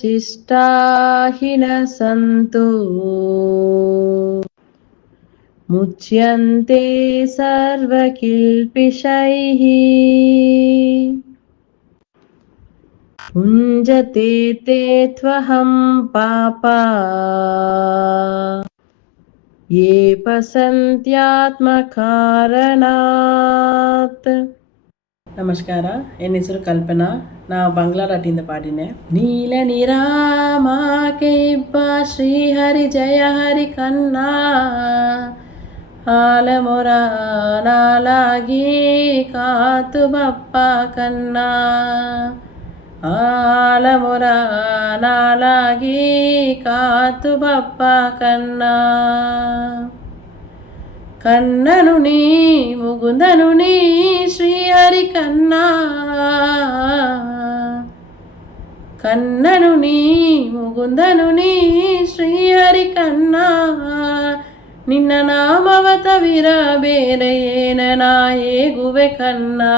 शिष्टा हि न सन्तु मुच्यन्ते सर्वकिल्पिषैः भुञ्जते ते त्वहं पापा ये ಪಸಂತ್ಯಾತ್ಮಕಾರಣಾತ್. ನಮಸ್ಕಾರ, ನನ್ನ ಹೆಸರು ಕಲ್ಪನಾ. ನಾ ಬಂಗ್ಲಾರಾಟಿಂದ ಪಾಡಿನೆ. ನೀಲ ನಿರಾಮಾಕೆ ಇಬ್ಬ ಶ್ರೀಹರಿ ಜಯ ಹರಿ ಕನ್ನಾ ಆಲಮೊರ ನಾಲಾಗಿ ಕಾತು ಬಪ್ಪ ಕನ್ನಾ ಆಲಮೊರ ನಾಲಾಗಿ ಕಾತು ಬಪ್ಪ ಕನ್ನಾ కన్నను నీ ముగుందను నీ శ్రీహరి కన్నా కన్నను నీ ముగుందను నీ ಶ್ರೀಹರಿ ಕನ್ನಾ ನಿನ್ನ ನಾಮವತ ವಿರ ಬೇರೆ ಏನ ನಾ ಹೇಗುವೆ ಕನ್ನಾ